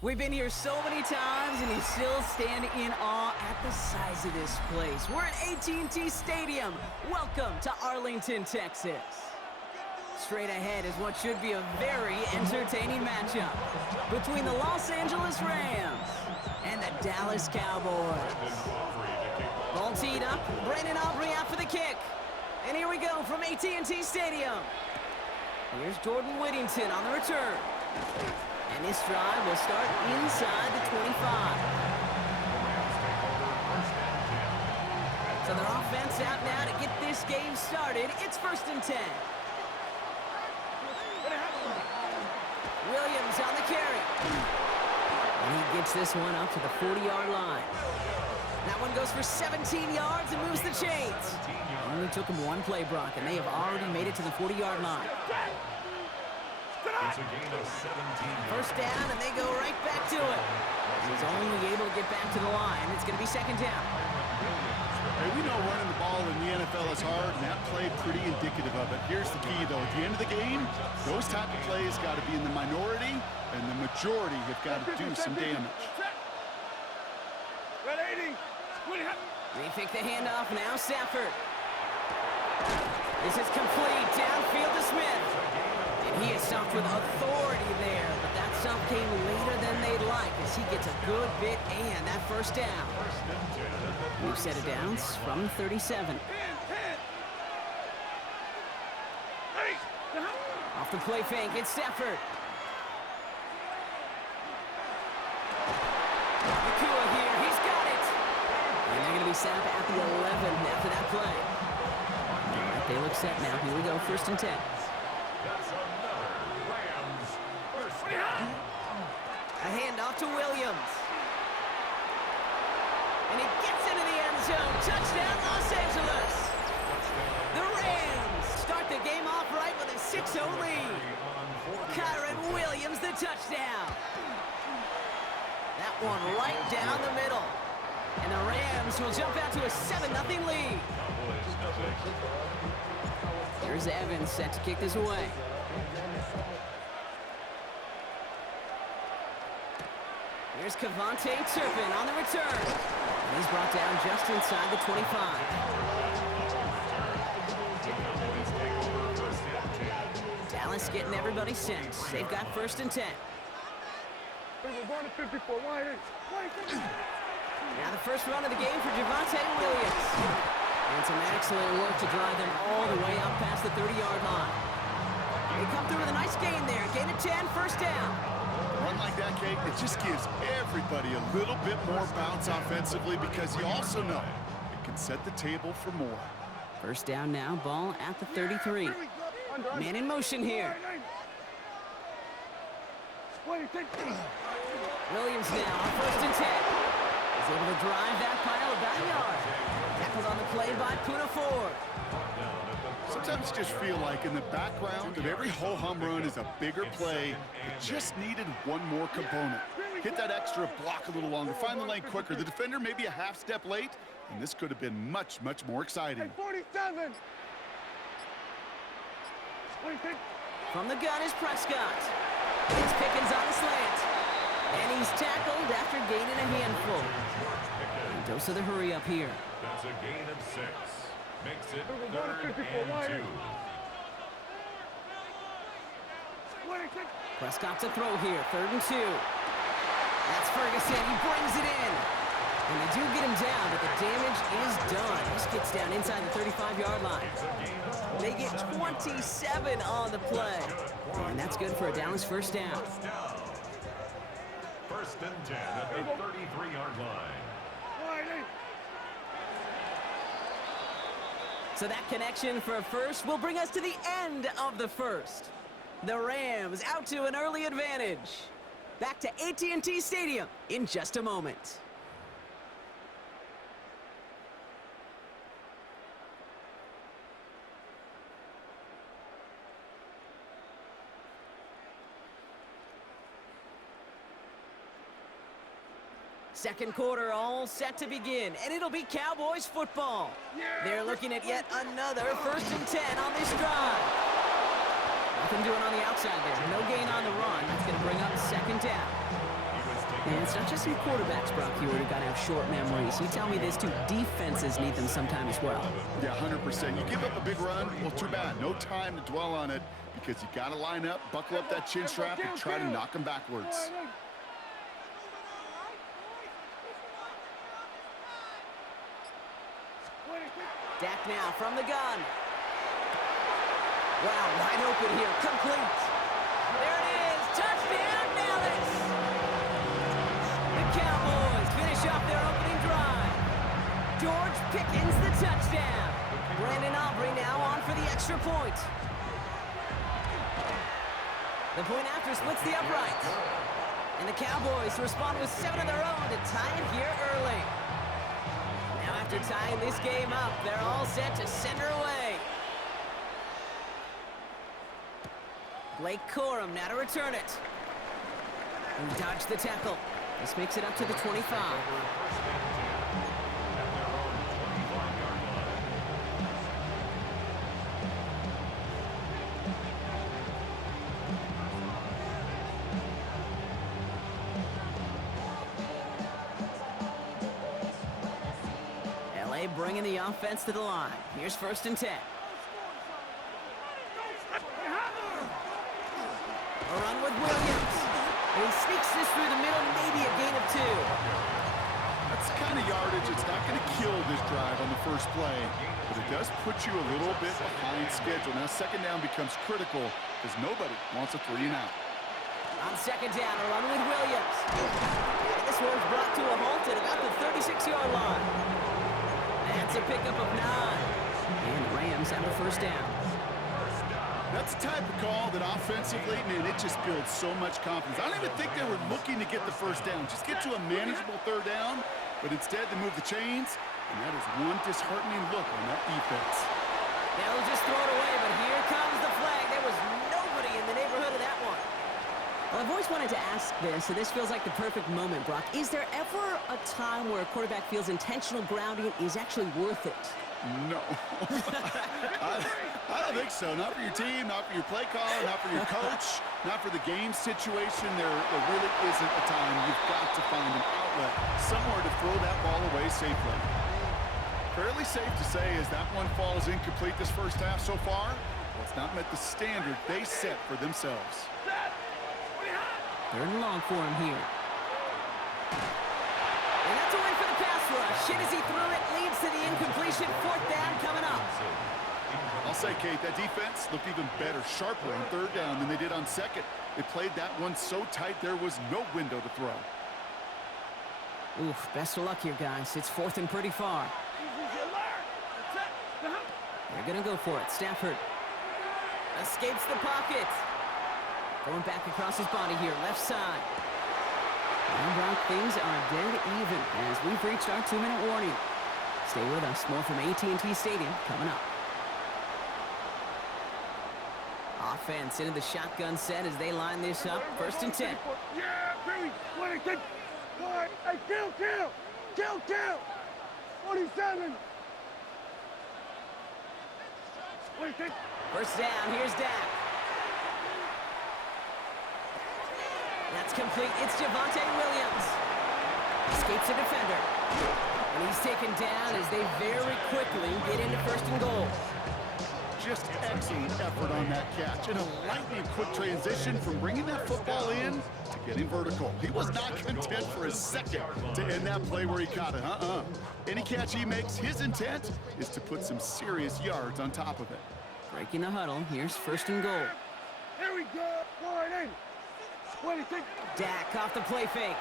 We've been here so many times, and you still stand in awe at the size of this place. We're at AT&T Stadium. Welcome to Arlington, Texas. Straight ahead is what should be a very entertaining matchup between the Los Angeles Rams and the Dallas Cowboys. Ball teed up, Brandon Aubrey out for the kick. And here we go from AT&T Stadium. Here's Jordan Whittington on the return. And this drive will start inside the 25. So their offense out now to get this game started. It's 1st and 10. Williams on the carry. And he gets this one up to the 40-yard line. That one goes for 17 yards and moves the chains. It only took him one play, Brock, and they have already made it to the 40-yard line. It's a gain of 17. 1st down, and they go right back to it. He's only able to get back to the line. It's going to be 2nd down. Hey, we know running the ball in the NFL is hard, and that play pretty indicative of it. Here's the key, though. At the end of the game, those type of plays got to be in the minority, and the majority have got to do some damage. They fake the handoff now, Stafford. This is complete. Downfield to Smith. And he is stopped with authority there, but that stop came later than they'd like as he gets a good bit and that 1st down. New set of downs from the 37. Off the play fake, it's Stafford. Nakua here, he's got it. And they're going to be set up at the 11 after that play. All right, they look set now. Here we go, 1st and 10. That's another Rams 1st down. A handoff to Williams. And he gets into the end zone. Touchdown, Los Angeles. The Rams start the game off right with a 6-0 lead. Kyron Williams, the touchdown. That one right down the middle. And the Rams will jump out to a 7-0 lead. Here's Evans set to kick this away. Here's Kevontae Turpin on the return. And he's brought down just inside the 25. Dallas getting everybody set. They've got 1st and 10. Now the first run of the game for Javonte Williams. And some excellent work to drive them all the way up past the 30-yard line. They come through with a nice gain there. Gain of 10, 1st down. A run like that, Kate, it just gives everybody a little bit more bounce offensively because you also know it can set the table for more. 1st down now, ball at the 33. Man in motion here. Williams now on 1st and 10. He's able to drive that pile about a yard. Tackled on the play by Puna Ford. Sometimes you just feel like in the background of every ho-hum run is a bigger play. It just needed one more component. Hit that extra block a little longer, find the lane quicker. The defender maybe a half step late, and this could have been much, much more exciting. 47. From the gun is Prescott. It's Pickens on the slant. And he's tackled after gaining a handful. And dose of the hurry up here. That's a gain of 6. Makes it 3rd and 2. Prescott to throw here, 3rd and 2. That's Ferguson, he brings it in. And they do get him down, but the damage is done. This gets down inside the 35-yard line. They get 27 on the play. And that's good for a Dallas 1st down. 1st and 10 at the 33-yard line. So that connection for a 1st will bring us to the end of the 1st. The Rams out to an early advantage. Back to AT&T Stadium in just a moment. Second quarter all set to begin, and it'll be Cowboys football. They're looking at yet another 1st and 10 on this drive. Nothing doing on the outside there. No gain on the run. That's going to bring up 2nd down. And it's not just some quarterbacks, Brock, here who got to have short memories. You tell me this too, defenses need them sometime as well. Yeah, 100%. You give up a big run, well, too bad. No time to dwell on it because you got to line up, buckle up that chin strap, and try to knock them backwards. Dak now from the gun. Wow, wide open here, complete. There it is, touchdown Dallas! The Cowboys finish off their opening drive. George Pickens the touchdown. Brandon Aubrey now on for the extra point. The point after splits the upright. And the Cowboys respond with 7 of their own to tie it here early. Now after tying this game up, they're all set to send her away. Blake Corum now to return it. And dodge the tackle. This makes it up to the 25. LA bringing the offense to the line. Here's 1st and 10. A run with Williams. And he sneaks this through the middle, maybe a gain of 2. That's the kind of yardage it's not going to kill this drive on the first play, but it does put you a little bit behind schedule. Now 2nd down becomes critical because nobody wants a 3 and out. On 2nd down, a run with Williams. And this one's brought to a halt at about the 36-yard line. That's a pickup of 9. And the Rams have a 1st down. That's the type of call that offensively, man, it just builds so much confidence. I don't even think they were looking to get the 1st down. Just get to a manageable 3rd down, but instead they move the chains, and that is one disheartening look on that defense. They'll just throw it away, but here comes the flag. There was nobody in the neighborhood of that one. Well, I've always wanted to ask this, and this feels like the perfect moment, Brock. Is there ever a time where a quarterback feels intentional grounding is actually worth it? No. I don't think so. Not for your team, not for your play caller, not for your coach, not for the game situation. There really isn't a time. You've got to find an outlet, somewhere to throw that ball away safely. Fairly safe to say as that one falls incomplete this first half so far. Well, it's not met the standard they set for themselves. 3rd and long for him here. And that's a win for the pass rush. Shit as he threw it, leads to the incompletion. 4th down coming up. I'll say, Kate, that defense looked even better, sharper on 3rd down than they did on 2nd. They played that one so tight there was no window to throw. Oof, best of luck here, guys. It's 4th and pretty far. They're going to go for it. Stafford escapes the pocket. Going back across his body here, left side. And Brock, things are dead even as we've reached our 2-minute warning. Stay with us. More from AT&T Stadium coming up. Offense into the shotgun set as they line this up. 1st and 10. Yeah, baby. 26. Hey, kill. 47. 26. 1st down. Here's Dak. That's complete. It's Javonte Williams. Escapes a defender. And he's taken down as they very quickly get into 1st and goal. Just excellent effort on that catch. And a lightning quick transition from bringing that football in to getting vertical. He was not content for a second to end that play where he caught it. Any catch he makes, his intent is to put some serious yards on top of it. Breaking the huddle. Here's 1st and goal. Here we go. 26. Dak off the play fake.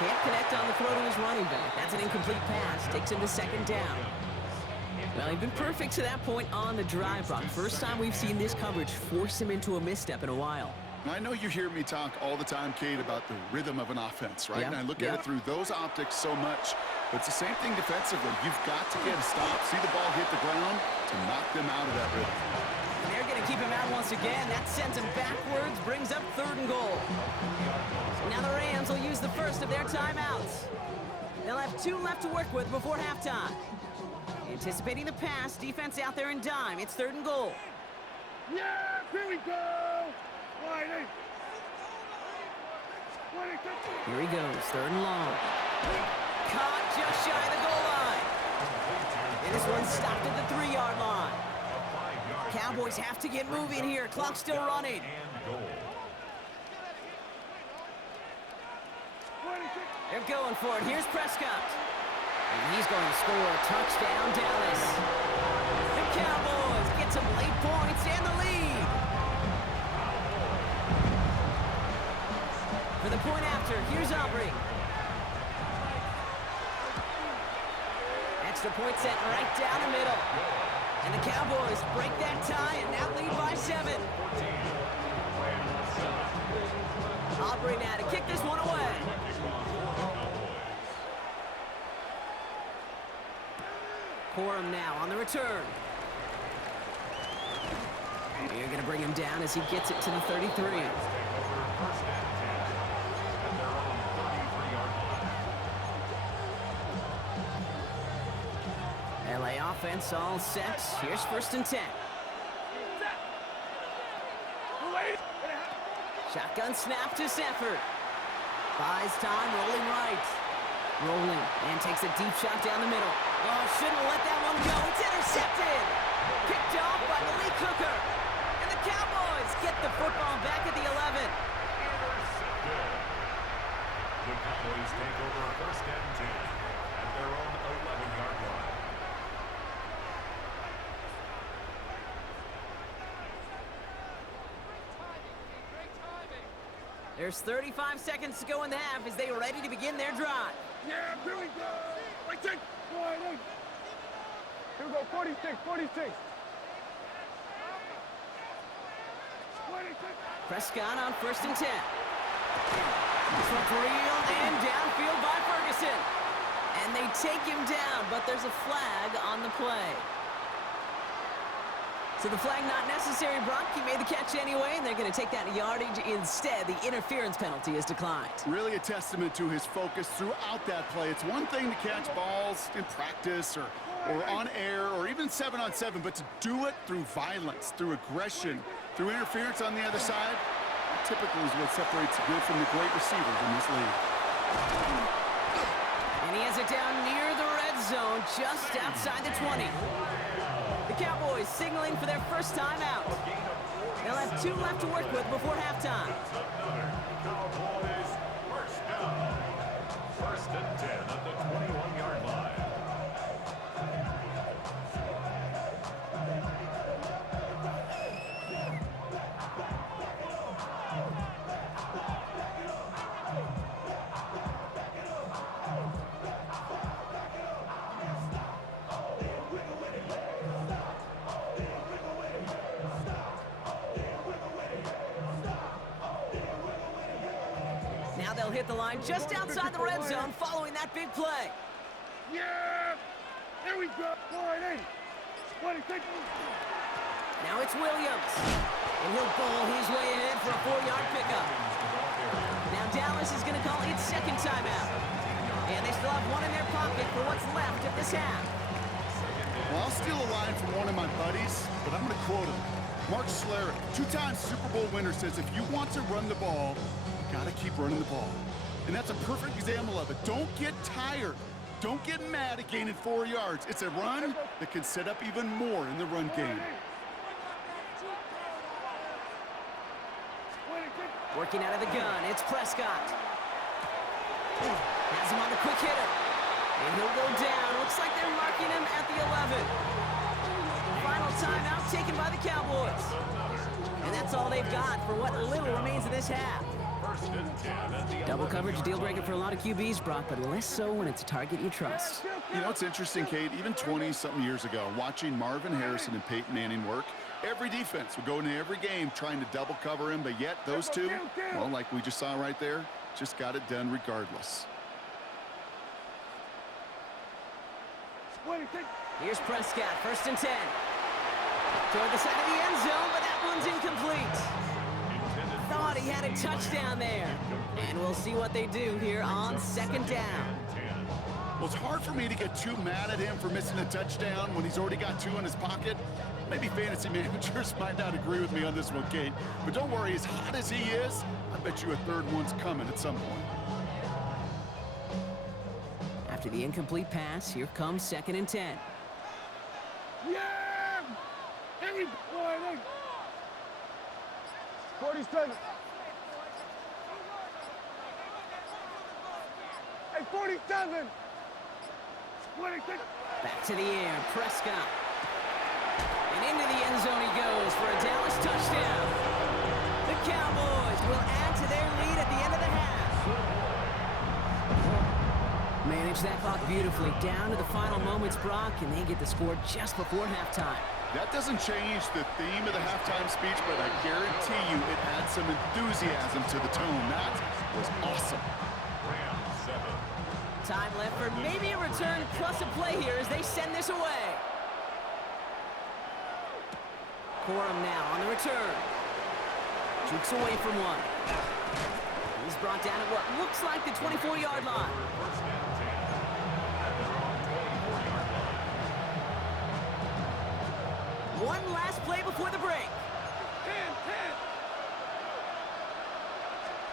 Can't connect on the throw to his running back. That's an incomplete pass. Takes him to 2nd down. Well, he's been perfect to that point on the drive, Brock. First time we've seen this coverage force him into a misstep in a while. I know you hear me talk all the time, Kate, about the rhythm of an offense, right? And I look at it through those optics so much. But it's the same thing defensively. You've got to get a stop, see the ball hit the ground to knock them out of that rhythm. And they're going to keep him out once again. That sends him backwards, brings up 3rd and goal. Now the Rams will use the first of their timeouts. They'll have 2 left to work with before halftime. Anticipating the pass, defense out there in dime. It's 3rd and goal. Yeah, here we go. Here he goes, 3rd and long. Caught just shy of the goal line. And this one stopped at the 3-yard line. Cowboys have to get moving here. Clock's still running. They're going for it. Here's Prescott. And he's going to score a touchdown, Dallas. The Cowboys get some late points and the lead. For the point after, here's Aubrey. Extra point set right down the middle. And the Cowboys break that tie and now lead by 7. Aubrey now to kick this one away. Corum now on the return. You're going to bring him down as he gets it to the 33. LA offense all set. Here's 1st and 10. Shotgun snap to Sanford. Buys time, rolling right. Rolling, and takes a deep shot down the middle. Oh, shouldn't have let that one go. It's intercepted. Picked off by Malik Hooker. And the Cowboys get the football back at the 11. Intercepted. The Cowboys take over 1st and 10 at their own 11-yard line. There's 35 seconds to go in the half as they are ready to begin their drive. Yeah, here we go. Right there. Here we go, 46, 46. Prescott on 1st and 10. This one's reeled in downfield by Ferguson. And they take him down, but there's a flag on the play. So the flag not necessary, Brock. He made the catch anyway, and they're going to take that yardage instead. The interference penalty is declined. Really a testament to his focus throughout that play. It's one thing to catch balls in practice or on air or even 7-on-7, but to do it through violence, through aggression, through interference on the other side, typically is what separates the good from the great receivers in this league. And he has it down near the red zone, just outside the 20. The Cowboys signaling for their first time out. They'll have 2 left to work with before halftime. Cowboys first down. 1st and 10 at the 21-yard line. Now they'll hit the line just outside the red zone following that big play. Yeah! There we go. 46. Now it's Williams. And he'll bowl his way ahead for a 4-yard pickup. Now Dallas is going to call its 2nd timeout. And they still have 1 in their pocket for what's left of this half. Well, I'll steal a line from one of my buddies, but I'm going to quote him. Mark Schlereth, 2-time Super Bowl winner, says if you want to run the ball, you got to keep running the ball. And that's a perfect example of it. Don't get tired. Don't get mad at gaining 4 yards. It's a run that can set up even more in the run game. Working out of the gun, it's Prescott. Has him on the quick hitter. And he'll go down. Looks like they're marking him at the 11. Final timeout taken by the Cowboys. And that's all they've got for what little remains of this half. Double coverage deal breaker for a lot of QBs, Brock, but less so when it's a target you trust. You know, it's interesting, Kate, even 20-something years ago, watching Marvin Harrison and Peyton Manning work, every defense would go into every game trying to double cover him, but yet those two, well, like we just saw right there, just got it done regardless. Here's Prescott, 1st and 10. Toward the side of the end zone, but that one's incomplete. Thought he had a touchdown there. And we'll see what they do here on 2nd down. Well, it's hard for me to get too mad at him for missing a touchdown when he's already got 2 in his pocket. Maybe fantasy managers might not agree with me on this one, Kate. But don't worry, as hot as he is, I bet you a third one's coming at some point. After the incomplete pass, here comes 2nd and 10. Yeah! Every boy, 47. Hey, 47! 26. Back to the air, Prescott. And into the end zone he goes for a Dallas touchdown. The Cowboys will add to their lead at the end of the half. Manage that clock beautifully down to the final moments, Brock, and they get the score just before halftime. That doesn't change the theme of the halftime speech, but I guarantee you it adds some enthusiasm to the tone. That was awesome. Time left for maybe a return plus a play here as they send this away. Corum now on the return. Jukes away from one. He's brought down at what looks like the 24-yard line. One last play before the break.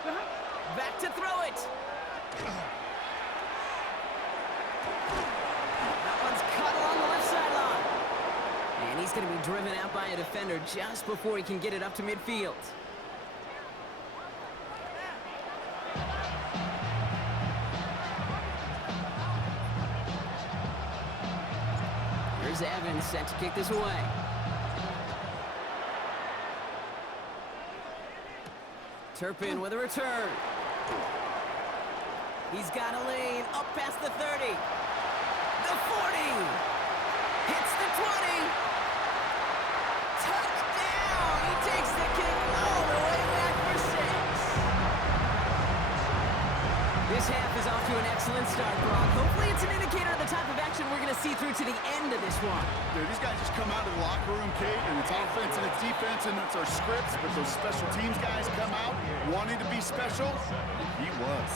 10. Back to throw it. That one's cut along the left sideline. And he's going to be driven out by a defender just before he can get it up to midfield. Here's Evans set to kick this away. Turpin with a return. He's got a lane up past the 30. The 40. Hits the 20. Touchdown! He takes the kick all the way back for 6. This half is off to an excellent start, Brock. Hopefully it's an indicator of the type of action we're going to see through to the end of this one. Dude, these guys just come out of the locker room, Kate, and it's offense and it's defense and it's our scripts, but those special teams guys come out wanting to be special, and he was.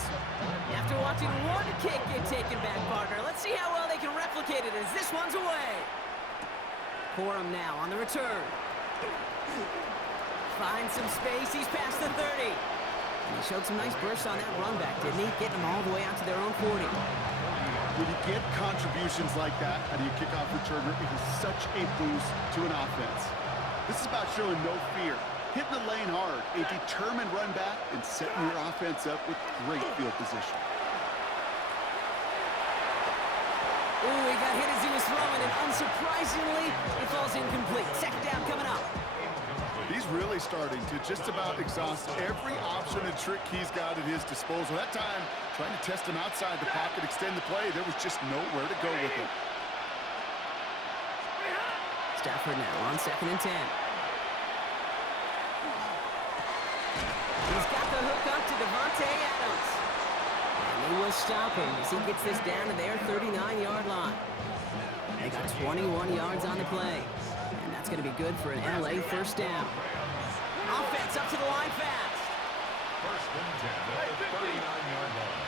After watching one kick get taken back, partner, let's see how well they can replicate it as this one's away. Corum now on the return. Finds some space, he's past the 30. And he showed some nice bursts on that run back, didn't he? Getting them all the way out to their own 40. When you get contributions like that out of your kickoff returner, it is such a boost to an offense. This is about showing no fear, hitting the lane hard, a determined run back, and setting your offense up with great field position. Ooh, he got hit as he was throwing, and unsurprisingly, it falls incomplete. 2nd down coming up. He's really starting to just about exhaust every option and trick he's got at his disposal. That time, trying to test him outside the pocket, extend the play, there was just nowhere to go with it. Stafford now on 2nd and 10. He's got the hook up to Devontae Adams. And they will stop him as he gets this down to their 39-yard line. They got 21 yards on the play. And that's going to be good for an LA first down. Offense up to the line fast. First and 10 at the 39-yard line.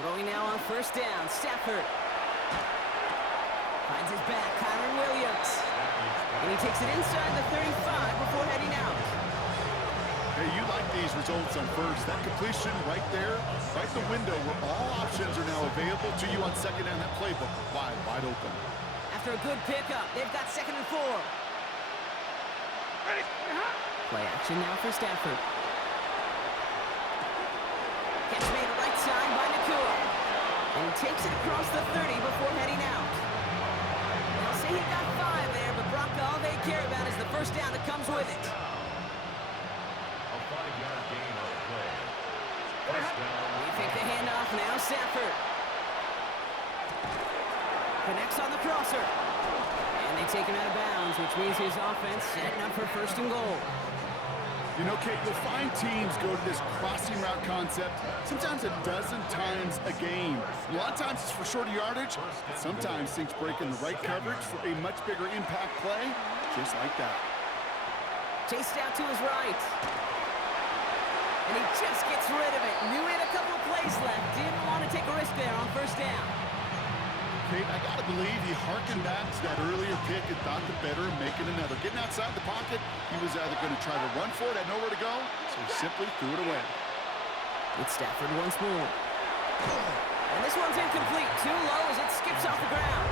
Throwing now on 1st down, Stafford. Finds his back, Kyron Williams. And he takes it inside the 35 before heading out. Hey, you like these results on first. That completion right there, right in the window where all options are now available to you on 2nd down. That playbook wide open. After a good pickup, they've got 2nd and 4. Play action now for Stafford. Catch made right side by Nakua. And he takes it across the 30 before heading out. They'll say he got 5 there, but Brock, all they care about is the first down that comes with it. A 5-yard gain on the play. First down. We take the handoff now, Stafford. Connects on the crosser. And they take him out of bounds, which means his offense setting up for 1st and goal. You know, Kate, you'll find teams go to this crossing route concept sometimes a dozen times a game. A lot of times it's for shorter yardage, but sometimes things break in the right coverage for a much bigger impact play, just like that. Chased out to his right. And he just gets rid of it. Knew he had a couple of plays left. Didn't want to take a risk there on 1st down. Kate, I got to believe he harkened back to that earlier pick and thought the better of making another. Getting outside the pocket, he was either going to try to run for it, had nowhere to go, so he simply threw it away. It's Stafford once more. And this one's incomplete. Too low as it skips off the ground.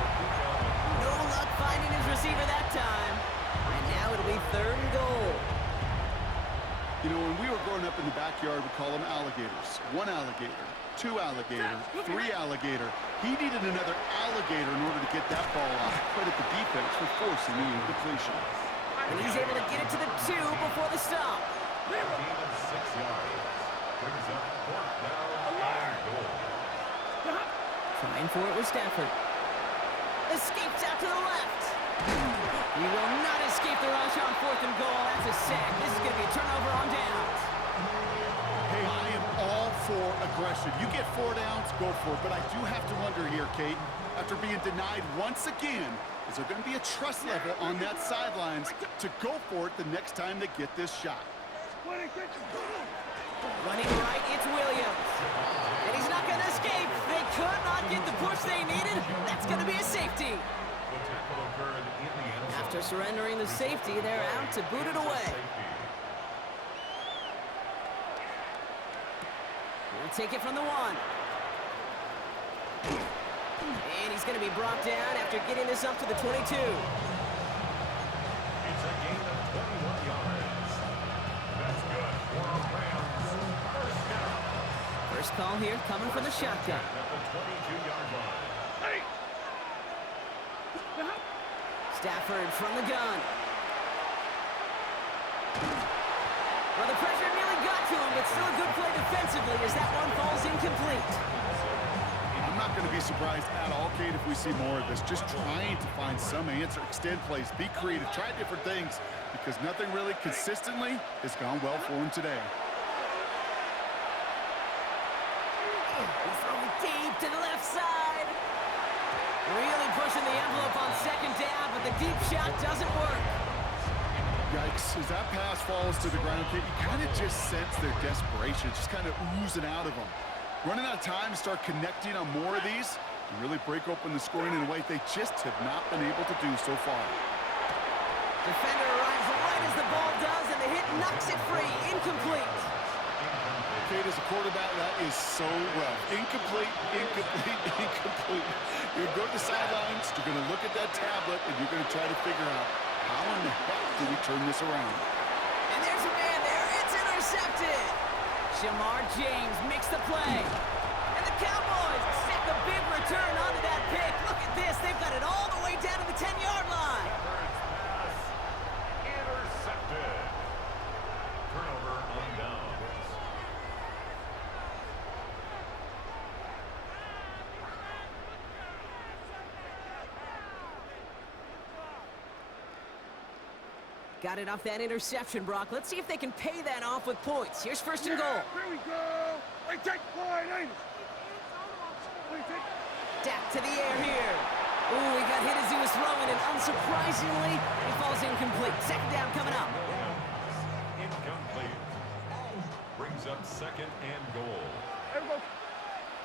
No luck finding his receiver that time. And now it'll be 3rd and goal. You know, when we were growing up in the backyard, we call them alligators. 1 alligator, 2 alligator, 3 alligator. He needed another alligator in order to get that ball off. Credit the defense for forcing the incompletion. And he's able to get it to the 2 before the stop. 6 yards. Brings up 4th down and goal. Trying for it with Stafford. Escapes out to the left. He will not escape the rush on 4th and goal. That's a sack. This is going to be a turnover on downs. Hey, I am all for aggression. You get 4 downs, go for it. But I do have to wonder here, Kate, after being denied once again, is there going to be a trust level on that sidelines to go for it the next time they get this shot? Running right, it's Williams. And he's not going to escape. They could not get the push they needed. That's going to be a safety. The tackle occurred in the end zone. After surrendering the safety, they're out to boot it away. We'll take it from the 1. And he's going to be brought down after getting this up to the 22. It's a gain of 21 yards. That's good for the Rams. First down. First call here coming from the shotgun. At the 22-yard line. Stafford from the gun. Well, the pressure nearly got to him, but still a good play defensively as that one falls incomplete. I'm not going to be surprised at all, Kate, if we see more of this. Just trying to find some answer, extend plays, be creative, try different things, because nothing really consistently has gone well for him today. He's throwing deep to the left side. Really pushing the envelope on 2nd down, but the deep shot doesn't work. Yikes, as that pass falls to the ground, Kate, you kind of just sense their desperation, just kind of oozing out of them. Running out of time to start connecting on more of these and really break open the scoring in a way they just have not been able to do so far. Defender arrives right as the ball does, and the hit knocks it free. Incomplete. Kate, as a quarterback, that is so rough. Incomplete, incomplete, incomplete. You're going to go to the sidelines, you're going to look at that tablet, and you're going to try to figure out how in the heck do we turn this around. And there's a man there. It's intercepted. Shamar James makes the play. And the Cowboys set the big return onto that pick. Look at this. They've got it all the way down to the 10-yard line. Intercepted. Turnover on downs. Got it off that interception, Brock. Let's see if they can pay that off with points. Here's 1st and goal. Here we go. Hey, take point, ain't it? Dak to the air here. Ooh, he got hit as he was throwing, and unsurprisingly, he falls incomplete. 2nd down coming up. Incomplete. Brings up 2nd and goal. Everybody.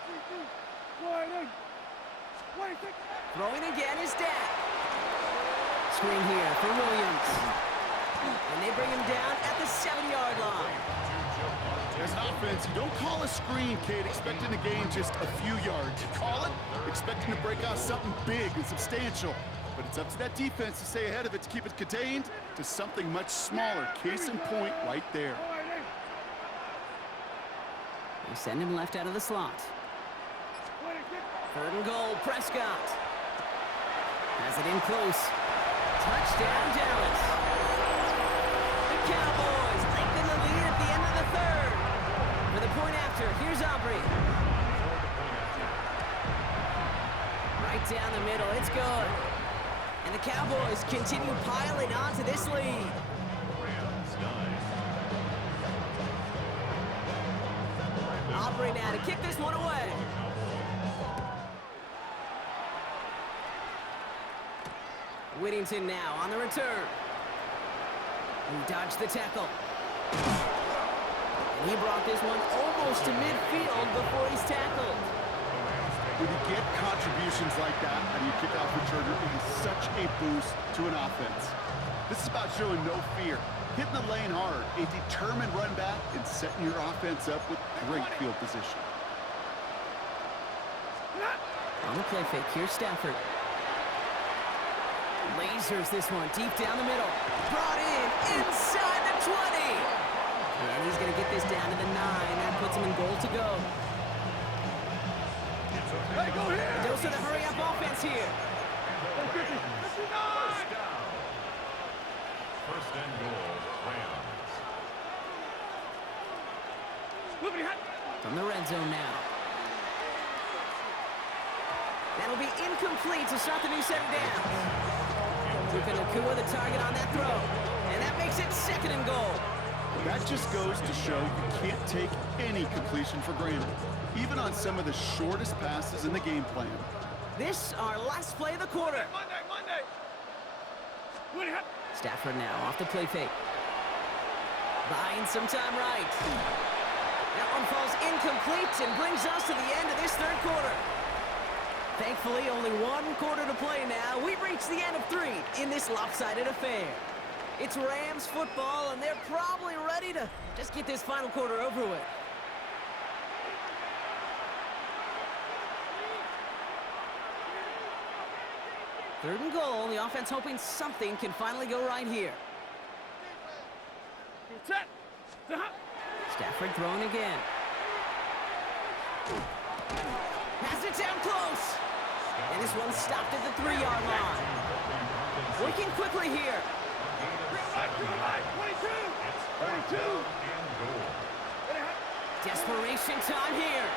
3, 2, 1, 8. Throwing again is Dak. Screen here for Williams. And they bring him down at the 7-yard line. As an offense, you don't call a screen, Kate, expecting to gain just a few yards. You call it expecting to break out something big and substantial. But it's up to that defense to stay ahead of it, to keep it contained to something much smaller. Case in point right there. They send him left out of the slot. 3rd and goal, Prescott. Has it in close. Touchdown, Dallas. The Cowboys lengthen the lead at the end of the 3rd. For the point after, here's Aubrey. Right down the middle, it's good. And the Cowboys continue piling on to this lead. Aubrey now to kick this one away. Whittington now on the return. He dodged the tackle. And he brought this one almost to midfield before he's tackled. When you get contributions like that out of your kickoff returner, it is such a boost to an offense. This is about showing no fear, hitting the lane hard, a determined run back, and setting your offense up with great field position. On the play fake, here's Stafford. Lasers this one deep down the middle. Brought in inside the 20. And he's going to get this down to the 9. That puts him in goal to go. Hey, go here! Dose of the hurry-up offense here. First and goal, Rams. From the red zone now. That'll be incomplete to start the new set of downs. Luka Nakua the target on that throw. And that makes it second and goal. That just goes to show you can't take any completion for granted, even on some of the shortest passes in the game plan. This our last play of the quarter. Monday! Stafford now off the play fake. Buying some time right. That one falls incomplete and brings us to the end of this third quarter. Thankfully, only one quarter to play now. We've reached the end of 3 in this lopsided affair. It's Rams football, and they're probably ready to just get this final quarter over with. Third and goal. The offense hoping something can finally go right here. Stafford throwing again. Pass it down close. And this one stopped at the 3-yard line. Working quickly here. 22! Desperation time here.